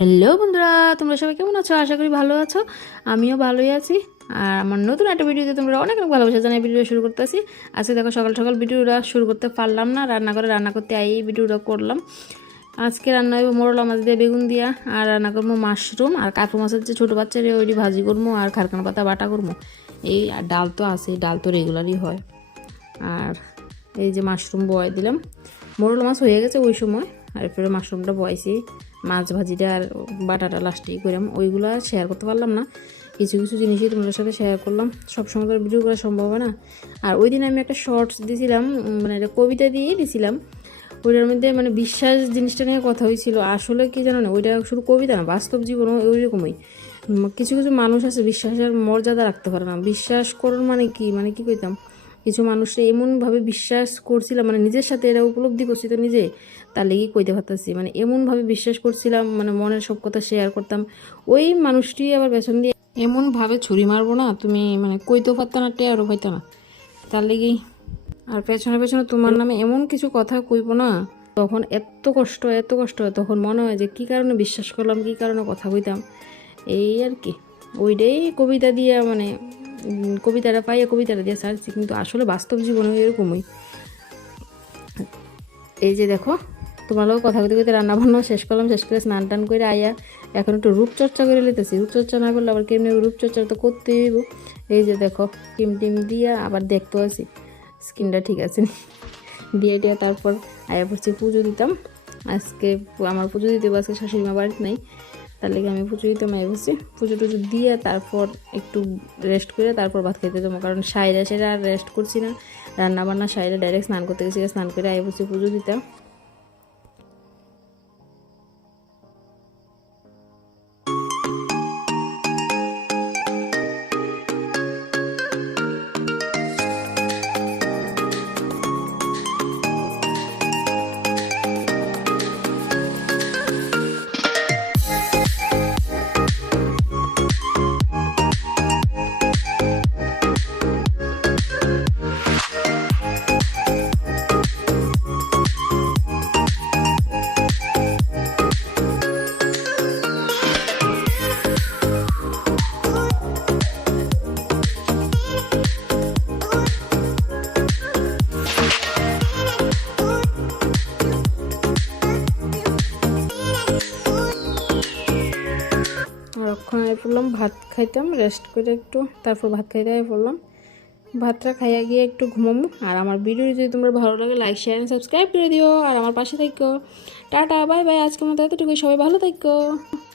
Hello বন্ধুরা, তোমরা সবাই কেমন আছো? আশা করি ভালো আছো। আমিও ভালোই আছি। আর আমার নতুন একটা ভিডিওতে তোমরা অনেক অনেক ভালোবাসা জানাই ভিডিও শুরু করতেছি। আজকে দেখো সকাল সকাল ভিডিওটা শুরু করতে পারলাম না। রান্না করে রান্না করতে আই এই ভিডিওটা করলাম। আজকে রান্না হইব মোরলা মাছ দিয়ে বেগুন দিয়া, আর রান্না করব মাশরুম। আর কাকু মাছের যে ছোটো বাচ্চার ওইটি ভাজি করব, আর খারকান পাতা বাটা করব। এই আর ডাল তো আছে ডাল তো রেগুলারই হয়। আর এই যে মাশরুম বয় দিলাম। মোরলা মাছ হয়ে গেছে ওই সময়, আর এরপরে মাশরুমটা বয়সি মাছ ভাজিটা আর বাটাটা লাস্টেই করলাম ওইগুলো আর শেয়ার করতে পারলাম না। কিছু কিছু জিনিসই তোমাদের সাথে শেয়ার করলাম। সবসময় তো ভিডিও করা সম্ভব না। আর ওই দিন আমি একটা শর্টস দিয়েছিলাম মানে একটা কবিতা দিয়েই দিয়েছিলাম ওইটার মধ্যে মানে বিশ্বাস জিনিসটা নিয়ে কথা হয়েছিল আসলে কি জানো না, ওইটা শুধু কবিতা না, বাস্তব জীবনও ওইরকমই। কিছু কিছু মানুষ আছে, বিশ্বাসের মর্যাদা রাখতে পারে না। বিশ্বাস করার মানে কি? মানে কি কইতাম? কিছু মানুষে এমনভাবে বিশ্বাস করছিলাম মানে নিজের সাথে এরা উপলব্ধি করছি তো নিজে, তার লেগে কইতে পারতাছি। মানে এমনভাবে বিশ্বাস করছিলাম মানে মনের সব কথা শেয়ার করতাম। ওই মানুষটি আবার পেছন দিয়ে, এমনভাবে ছুরি মারবো না, তুমি মানে কইতেও পারতো না টেয়ারও পাইতো না। তার লেগেই, আর পেছনে পেছনে তোমার নামে এমন কিছু কথা কইব না। তখন এত কষ্ট এত কষ্ট হয় তখন মনে হয় যে কি কারণে বিশ্বাস করলাম, কি কারণে কথা কইতাম। এই আর কি, ওইটাই কবিতা দিয়ে মানে কবিতাটা পাইয়া কবিতাটা দিয়ে ছাড়ছি কিন্তু আসলে বাস্তব জীবনে এরকমই। এই যে দেখো, তোমার লোক কথা কইতে কইতে রান্না বান্না শেষ করলাম, শেষ করে স্নান টান করে আইয়া এখন একটু রূপচর্চা করে নিতেছি রূপচর্চা না করলে আবার কেমনি রূপচর্চা তো করতেই হইব। এই যে দেখো টিম টিম দিয়া আবার দেখতে আছি স্কিনটা ঠিক আছে দিয়ে দিয়ে তারপর আয়া পড়ছি পুজো দিতাম। আজকে আমার পুজো দিতে আজকে শাশুড়ি মা বাড়িতে নাই। তার লেগে আমি পুজো দিতে আয়া বসছি। পুজো টুজো দিয়ে তারপর একটু রেস্ট করে তারপর ভাত খেতে দেবো কারণ সাইরা সেরা আর রেস্ট করছি না। রান্নাবান্না সাইরা ডাইরেক্ট স্নান করতে গেছি। স্নান করে আই বসছি পুজো দিতাম। ওখানে আয় পড়লাম, ভাত খাইতাম রেস্ট করে একটু, তারপর ভাত খাইতে আয় পড়লাম। ভাতটা খাইয়া গিয়ে একটু ঘুমামো। আর আমার ভিডিও যদি তোমার ভালো লাগে লাইক শেয়ার সাবস্ক্রাইব করে দিও। আর আমার পাশে থাকো টাটা বাই বাই আজকের মতো এতটুকু সবাই ভালো থাকো